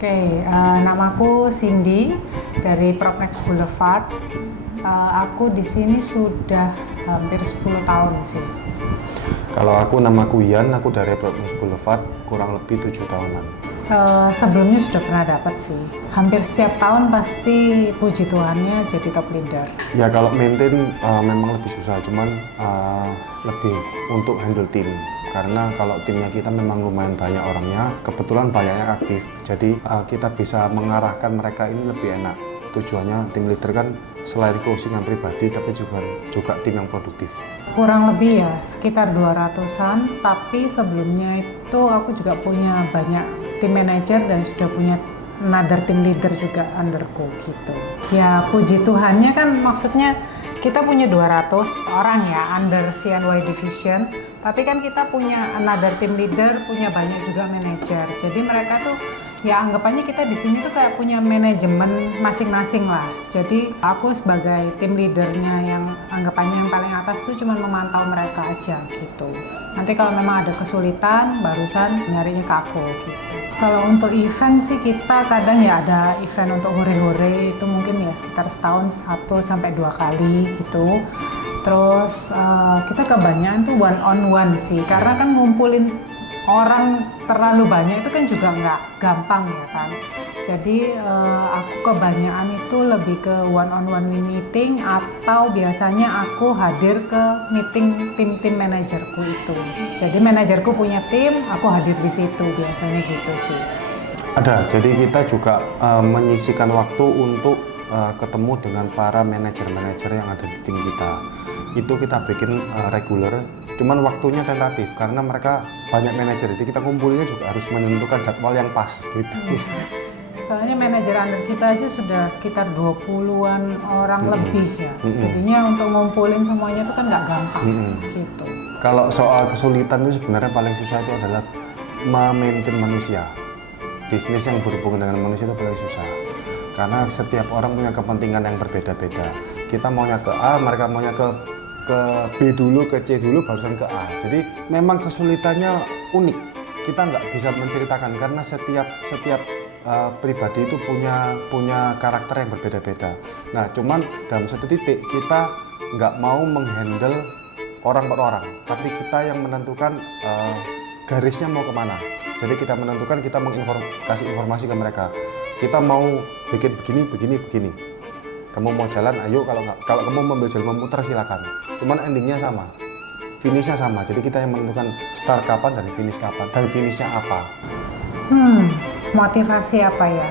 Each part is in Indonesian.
Namaku Cindy dari Propnex Boulevard. Aku di sini sudah hampir 10 tahun sih. Kalau aku namaku Ian, aku dari Propnex Boulevard kurang lebih 7 tahunan. Sebelumnya sudah pernah dapat sih. Hampir setiap tahun pasti puji Tuhannya jadi top leader. Ya kalau maintain memang lebih susah, cuman lebih untuk handle tim. Karena kalau timnya kita memang lumayan banyak orangnya, kebetulan banyaknya aktif. Jadi kita bisa mengarahkan mereka ini lebih enak. Tujuannya tim leader kan selain closingan pribadi, tapi juga tim yang produktif. Kurang lebih ya sekitar 200-an, tapi sebelumnya itu aku juga punya banyak tim manager dan sudah punya another team leader juga underku gitu. Ya puji Tuhannya kan, maksudnya kita punya 200 orang ya under CNY division, tapi kan kita punya another team leader, punya banyak juga manager. Jadi mereka tuh ya anggapannya kita di sini tuh kayak punya manajemen masing-masing lah. Jadi aku sebagai tim leadernya yang anggapannya yang paling atas tuh cuma memantau mereka aja gitu. Nanti kalau memang ada kesulitan barusan nyarinya ke aku gitu. Kalau untuk event sih kita kadang ya ada event untuk hore-hore, itu mungkin ya sekitar setahun 1-2 kali gitu. Terus kita kebanyakan tuh one on one sih, karena kan ngumpulin orang terlalu banyak itu kan juga nggak gampang ya kan. Jadi aku kebanyakan itu lebih ke one on one meeting, atau biasanya aku hadir ke meeting tim manajerku itu. Jadi manajerku punya tim, aku hadir di situ biasanya gitu sih. Ada, jadi kita juga menyisihkan waktu untuk ketemu dengan para manajer-manajer yang ada di tim kita. Itu kita bikin reguler, cuman waktunya tentatif karena mereka banyak manajer, jadi kita kumpulinnya juga harus menentukan jadwal yang pas gitu. Soalnya manajer under kita aja sudah sekitar 20-an orang lebih ya. Jadinya untuk ngumpulin semuanya itu kan nggak gampang gitu. Kalau soal kesulitan itu sebenarnya paling susah itu adalah memaintain manusia. Bisnis yang berhubungan dengan manusia itu paling susah. Karena setiap orang punya kepentingan yang berbeda-beda. Kita maunya ke A, mereka maunya ke B dulu, ke C dulu, barusan ke A. Jadi memang kesulitannya unik. Kita nggak bisa menceritakan karena setiap pribadi itu punya karakter yang berbeda-beda. Nah, cuman dalam satu titik kita nggak mau menghandle orang per orang, tapi kita yang menentukan garisnya mau kemana. Jadi kita menentukan, kita kasih informasi ke mereka. Kita mau bikin begini. Kamu mau jalan, ayo. Kalau kamu mau jalan memutar silakan. Cuman endingnya sama, finishnya sama. Jadi kita yang menentukan start kapan dan finish kapan dan finishnya apa. Motivasi apa ya?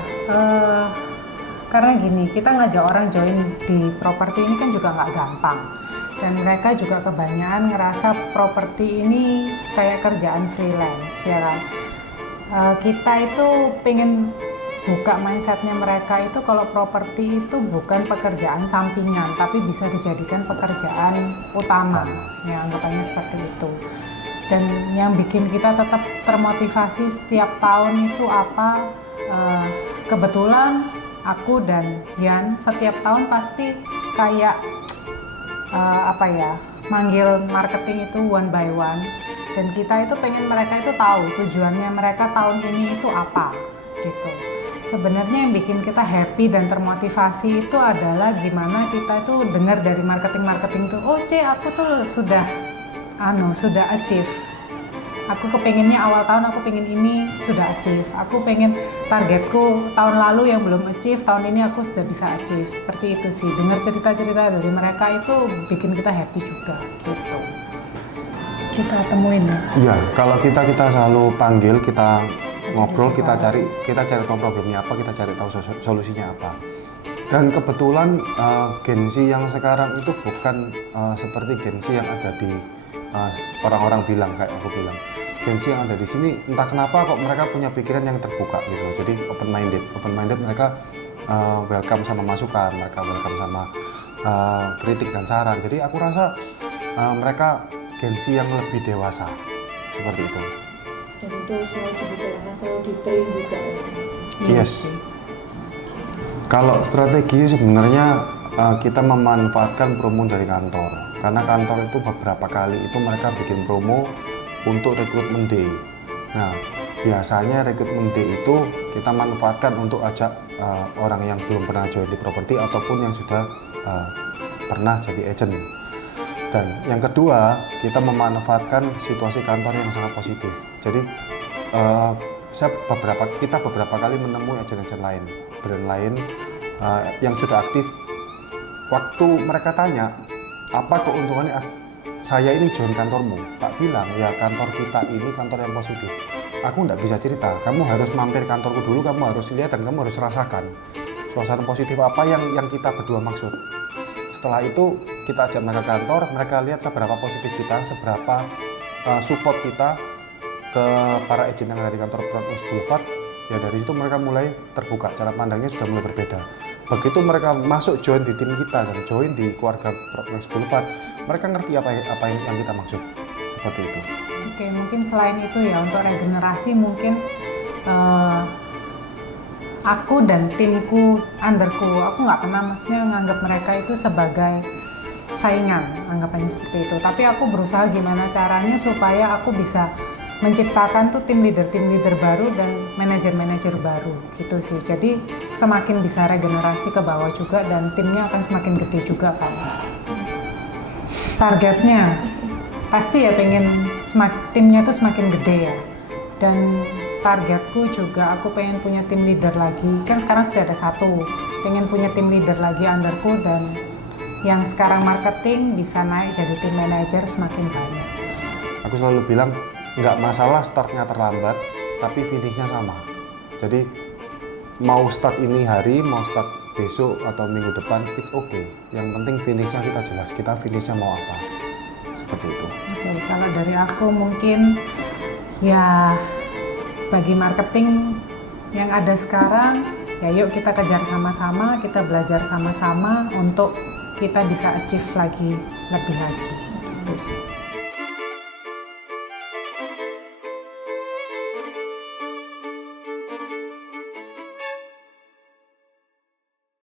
Karena gini, kita ngajak orang join di properti ini kan juga nggak gampang. Dan mereka juga kebanyakan ngerasa properti ini kayak kerjaan freelance, ya kan? Kita itu pengen buka mindsetnya mereka itu kalau properti itu bukan pekerjaan sampingan, tapi bisa dijadikan pekerjaan utama. Ya, anggapannya seperti itu. Dan yang bikin kita tetap termotivasi setiap tahun itu apa? Kebetulan aku dan Yan setiap tahun pasti kayak manggil marketing itu one by one, dan kita itu pengen mereka itu tahu tujuannya mereka tahun ini itu apa gitu. Sebenarnya yang bikin kita happy dan termotivasi itu adalah gimana kita itu dengar dari marketing tuh, oh aku tuh sudah achieve. Aku kepengennya awal tahun aku pengen ini sudah achieve. Aku pengen targetku tahun lalu yang belum achieve, tahun ini aku sudah bisa achieve. Seperti itu sih. Dengar cerita-cerita dari mereka itu bikin kita happy juga gitu. Kita temuin ya. Iya, kalau kita selalu panggil, kita ngobrol, kita cari tahu problemnya apa, kita cari tahu solusinya apa. Dan kebetulan Gen Z yang sekarang itu bukan seperti Gen Z yang ada di orang-orang bilang, kayak aku bilang. Gen Z yang ada di sini entah kenapa kok mereka punya pikiran yang terbuka gitu. Jadi open minded mereka welcome sama masukan, mereka welcome sama kritik dan saran. Jadi aku rasa mereka Gen Z yang lebih dewasa seperti itu. Dan itu selalu dibicarakan, selalu di-train juga ya. Yes. Kalau strategi sebenarnya kita memanfaatkan promo dari kantor, karena kantor itu beberapa kali itu mereka bikin promo untuk rekrutmen day. Nah, biasanya rekrutmen day itu kita manfaatkan untuk ajak orang yang belum pernah join di properti ataupun yang sudah pernah jadi agent. Dan yang kedua, kita memanfaatkan situasi kantor yang sangat positif. Jadi kita beberapa kali menemui agent-agent lain, brand lain yang sudah aktif. Waktu mereka tanya, apa keuntungannya saya ini join kantormu? Tak bilang, ya kantor kita ini kantor yang positif. Aku nggak bisa cerita, kamu harus mampir kantorku dulu, kamu harus lihat dan kamu harus rasakan suasana positif apa yang kita berdua maksud. Setelah itu kita ajak mereka kantor, mereka lihat seberapa positif kita, seberapa support kita ke para agent yang ada di kantor Properties Boulevard. Ya dari situ mereka mulai terbuka, cara pandangnya sudah mulai berbeda. Begitu mereka masuk join di tim kita dan join di keluarga Properties Boulevard, mereka ngerti apa yang kita maksud. Seperti itu. Oke, mungkin selain itu ya untuk regenerasi mungkin aku dan timku underku, aku nggak pernah maksudnya menganggap mereka itu sebagai saingan, anggapannya seperti itu. Tapi aku berusaha gimana caranya supaya aku bisa menciptakan tuh tim leader baru dan manajer baru gitu sih. Jadi semakin bisa regenerasi ke bawah juga dan timnya akan semakin gede juga kan. Targetnya pasti ya pengen timnya tuh semakin gede ya. Dan targetku juga aku pengen punya tim leader lagi. Kan sekarang sudah ada satu. Pengen punya tim leader lagi underku dan yang sekarang marketing bisa naik jadi tim manager semakin banyak. Aku selalu bilang nggak masalah startnya terlambat, tapi finishnya sama. Jadi mau start ini hari, mau start besok atau minggu depan, it's okay. Yang penting finishnya kita jelas, kita finishnya mau apa. Seperti itu. Oke, kalau dari aku mungkin ya bagi marketing yang ada sekarang, ya yuk kita kejar sama-sama, kita belajar sama-sama untuk kita bisa achieve lagi, lebih lagi gitu sih.